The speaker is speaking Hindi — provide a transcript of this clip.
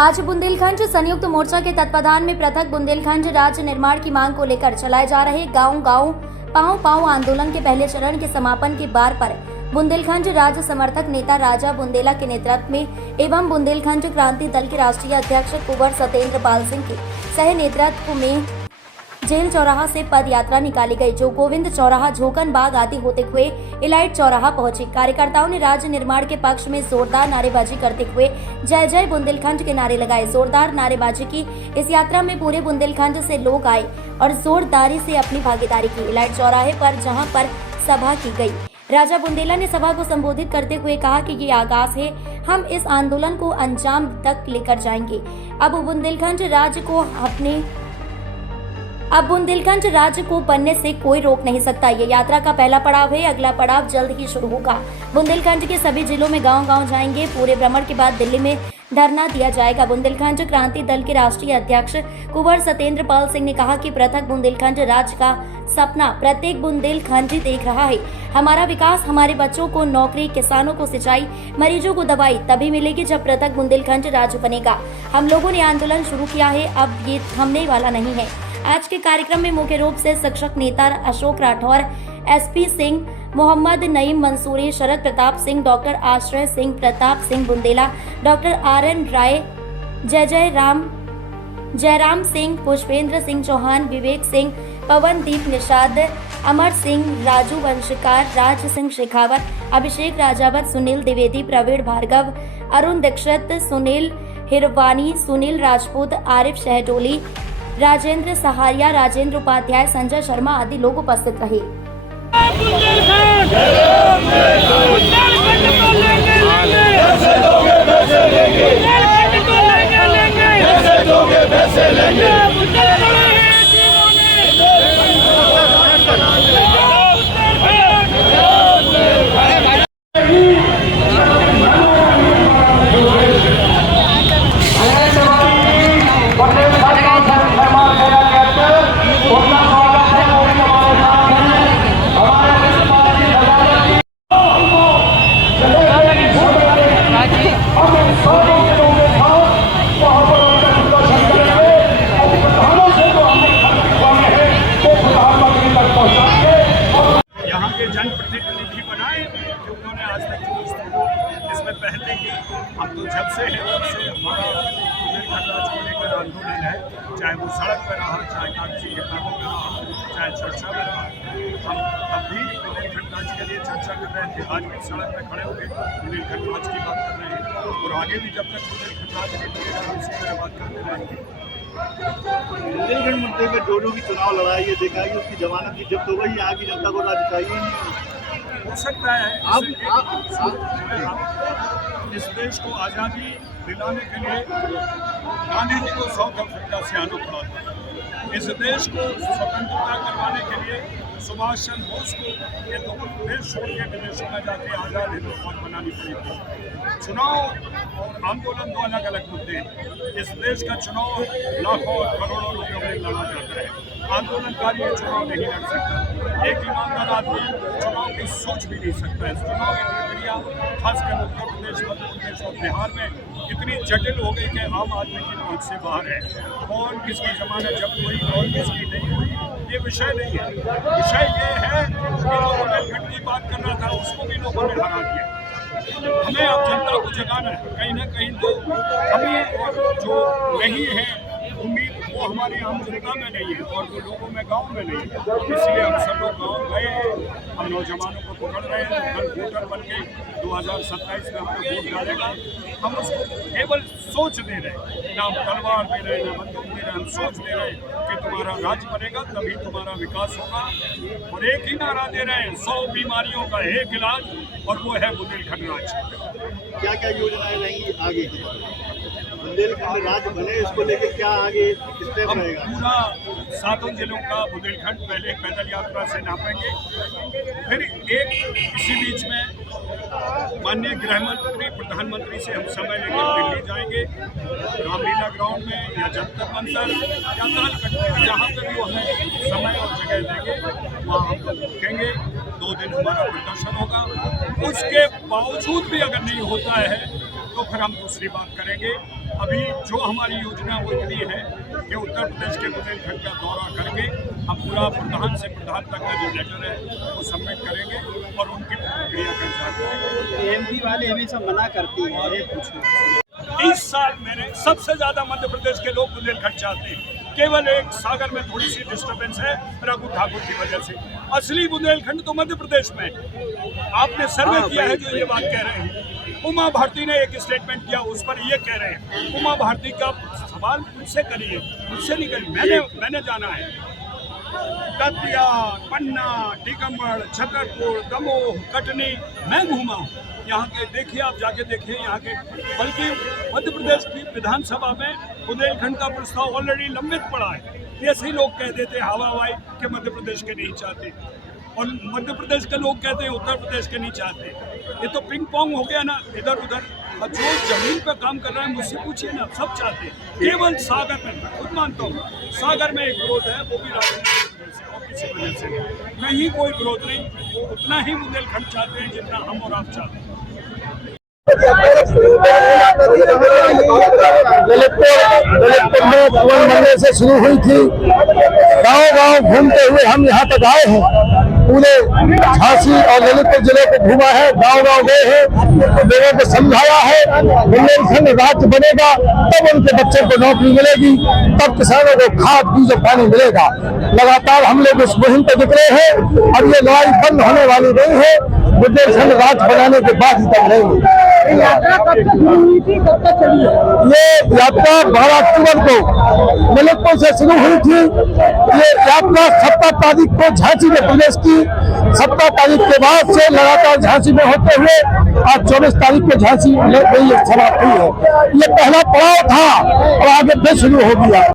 आज बुंदेलखंड संयुक्त मोर्चा के तत्वाधान में पृथक बुंदेलखंड राज्य निर्माण की मांग को लेकर चलाए जा रहे गांव-गांव पांव-पांव आंदोलन के पहले चरण के समापन के बार पर बुंदेलखंड राज्य समर्थक नेता राजा बुंदेला के नेतृत्व में एवं बुंदेलखंड क्रांति दल के राष्ट्रीय अध्यक्ष कुंवर सत्येंद्र पाल सिंह के सह नेतृत्व में जेल चौराहा से पद यात्रा निकाली गई, जो गोविंद चौराहा, झोकन बाग आदि होते हुए इलाइट चौराहा पहुंची। कार्यकर्ताओं ने राज्य निर्माण के पक्ष में जोरदार नारेबाजी करते हुए जय जय बुंदेलखंड के नारे लगाए। जोरदार नारेबाजी की इस यात्रा में पूरे बुंदेलखंड से लोग आए और जोरदारी से अपनी भागीदारी की। इलाइट चौराहे पर जहाँ पर सभा की गई, राजा बुंदेला ने सभा को संबोधित करते हुए कहा कि ये आगाज है, हम इस आंदोलन को अंजाम तक लेकर जाएंगे। अब बुंदेलखंड राज्य को बनने से कोई रोक नहीं सकता। ये यात्रा का पहला पड़ाव है, अगला पड़ाव जल्द ही शुरू होगा। बुंदेलखंड के सभी जिलों में गांव-गांव जाएंगे। पूरे भ्रमण के बाद दिल्ली में धरना दिया जाएगा। बुंदेलखंड क्रांति दल के राष्ट्रीय अध्यक्ष कुंवर सत्येंद्र पाल सिंह ने कहा कि पृथक बुंदेलखंड राज्य का सपना प्रत्येक बुंदेलखंडी देख रहा है। हमारा विकास, हमारे बच्चों को नौकरी, किसानों को सिंचाई, मरीजों को दवाई तभी मिलेगी जब पृथक बुंदेलखंड राज्य बनेगा। हम लोगों ने आंदोलन शुरू किया है, अब ये थमने वाला नहीं है। आज के कार्यक्रम में मुख्य रूप से शिक्षक नेता अशोक राठौर, एसपी सिंह, मोहम्मद नईम मंसूरी, शरद प्रताप सिंह, डॉक्टर आश्रय सिंह, प्रताप सिंह बुंदेला, डॉक्टर आर.एन. राय, जयराम सिंह, पुष्पेंद्र सिंह चौहान, विवेक सिंह, पवनदीप निषाद, अमर सिंह, राजू वंशकार, राज सिंह शेखावत, अभिषेक राजावत, सुनील द्विवेदी, प्रवीण भार्गव, अरुण दीक्षित, सुनील हिरवानी, सुनील राजपूत, आरिफ शहडोली, राजेंद्र सहारिया, राजेंद्र उपाध्याय, संजय शर्मा आदि लोग उपस्थित रहे। जनप्रतिनिधि बनाए कि उन्होंने आज तक जो इसमें पहले की, हम तो जब से हैं तब से हमारा बुंदेलखंड राज्य को लेकर आंदोलन है, चाहे वो सड़क पर रहा, चाहे कागजी किताबों में रहा, चाहे चर्चा में रहा। हम तब भी बुंदेलखंड राज्य के लिए चर्चा कर रहे थे, आज भी सड़क पर खड़े होकर बुंदेलखंड राज्य की बात कर रहे हैं और आगे भी जब तक बुंदेलखंड राज्य नहीं बनेगा हम इसी तरह बात करते रहेंगे। बुंदेलखंड मुद्दे में दोनों की चुनाव लड़ाई ये देखा कि उसकी जमानत की जब्त हो गई, यहाँ की जनता को राज्य चाहिए ही नहीं। हो सकता है इस देश को आज़ादी दिलाने के लिए गांधी जी को साउथ अफ्रीका से आना पड़ा। इस देश को स्वतंत्रता करवाने के लिए सुभाष चंद्र बोस को ये तो देश छोड़ के विदेशों में जाके आज़ाद हिंदुस्तान बनानी पड़ी थी। चुनाव और आंदोलन दो अलग अलग मुद्दे हैं। इस देश का चुनाव लाखों और करोड़ों लोगों में लड़ा जाता है, आंदोलनकारी ये चुनाव नहीं लड़ सकता। एक ईमानदार आदमी चुनाव की सोच भी नहीं सकता है। चुनाव की प्रक्रिया खासकर उत्तर प्रदेश, मध्य प्रदेश और बिहार में इतनी जटिल हो गई कि आम आदमी की पहुंच से बाहर है। कौन किसकी जमानत जब्त हुई और किसकी नहीं हुई ये विषय नहीं है। विषय ये है कि जो बुंदेलखंड की बात कर रहा था उसको भी लोगों ने हरा दिया। हमें अब जनता को जगाना है, कहीं ना कहीं तो हमें जो नहीं है उम्मीद वो हमारी आम जनता में नहीं है और वो लोगों में गांव में नहीं है। इसलिए हम सब लोग गाँव गए, हम नौजवानों को पकड़ रहे हैं, कल वोटर बन के 2027 में हमें वोट डालेगा। हम उसको केवल सोच दे रहे, ना हम तलवार दे रहे, ना बंदूक दे रहे, हम सोच दे रहे कि तुम्हारा राज्य बनेगा तभी तुम्हारा विकास होगा। और एक ही नारा दे रहे हैं, 100 बीमारियों का एक इलाज और वो है बुंदेलखंड राज्य। क्या क्या योजनाएं रहेंगी आगे की? बुंदेलखंड राज्य बने, इसको लेकर क्या आगे स्टेप रहेगा? पूरा 7 जिलों का बुंदेलखंड पहले पैदल यात्रा से नापेंगे, फिर एक इसी बीच में माननीय गृह मंत्री, प्रधानमंत्री से हम समय लेकर दिल्ली जाएंगे, रामलीला ग्राउंड में या जंतर मंतर या तालकट में, जहाँ पर भी हमें समय और जगह देंगे वहाँ हम लोग रुकेंगे। 2 दिन हमारा प्रदर्शन होगा। उसके बावजूद भी अगर नहीं होता है तो फिर हम दूसरी बात करेंगे। अभी जो हमारी योजना वो इतनी है कि उत्तर प्रदेश के बुंदेलखंड का दौरा करके हम पूरा प्रधान से प्रधान तक का जो लेटर है वो सबमिट करेंगे और उनकी प्रक्रिया का इंतजार करेंगे। एमपी वाले हमेशा मना करती हैं। 30 साल मैंने सबसे ज्यादा मध्य प्रदेश के लोग बुंदेलखंड चाहते हैं। केवल एक सागर में थोड़ी सी डिस्टर्बेंस है रघु ठाकुर की वजह से। असली बुंदेलखंड तो मध्य प्रदेश में है। आपने सर्वे किया है जो ये बात कह रहे हैं। उमा भारती ने एक स्टेटमेंट किया, उस पर ये कह रहे हैं। उमा भारती का सवाल मुझसे करिए, मुझसे नहीं करिए। मैंने जाना है दतिया, पन्ना, टीकमगढ़, छतरपुर, दमोह, कटनी मैं घूमा हूँ। यहाँ के देखिए, आप जाके देखिए यहाँ के। बल्कि मध्य प्रदेश की विधानसभा में बुंदेलखंड का प्रस्ताव ऑलरेडी लंबित पड़ा है। ये सही लोग कह देते हवा हवाई कि मध्य प्रदेश के नहीं चाहते, और मध्य प्रदेश के लोग कहते हैं उत्तर प्रदेश के नहीं चाहते। ये तो पिंग पोंग हो गया ना इधर उधर। और जो जमीन पर काम कर रहा है मुझसे पूछिए ना, सब चाहते हैं। केवल सागर में, मैं खुद मानता हूँ सागर में एक विरोध है, वो भी राजनीतिक वजह से और किसी वजह से नहीं। कोई विरोध नहीं, वो उतना ही बुंदेलखंड चाहते हैं जितना हम और आप चाहते हैं। ललितपुर में कुंभ मेले से शुरू हुई थी। गांव-गांव घूमते हुए हम यहाँ तक आए हैं। पूरे झांसी और ललितपुर जिले को घूमा है, गांव-गांव गए हैं, लोगों को समझाया है। बुंदेलखंड राज्य बनेगा तब उनके बच्चे को नौकरी मिलेगी, तब किसानों को खाद बीज और पानी मिलेगा। लगातार हम लोग इस मुहिम पर निकले हैं। अब ये लड़ाई बंद होने वाली नहीं है। बुंदेलखंड राज्य बनाने के बाद ही तक रहेंगे। ये यात्रा 12 अक्टूबर को ललितपुर से शुरू हुई थी। ये यात्रा 17 तारीख को झांसी में प्रवेश की। 17 तारीख के बाद से लगातार झांसी में होते हुए आज 24 तारीख को झांसी में समाप्त हुई है। ये पहला पड़ाव था और आगे फिर शुरू हो गया।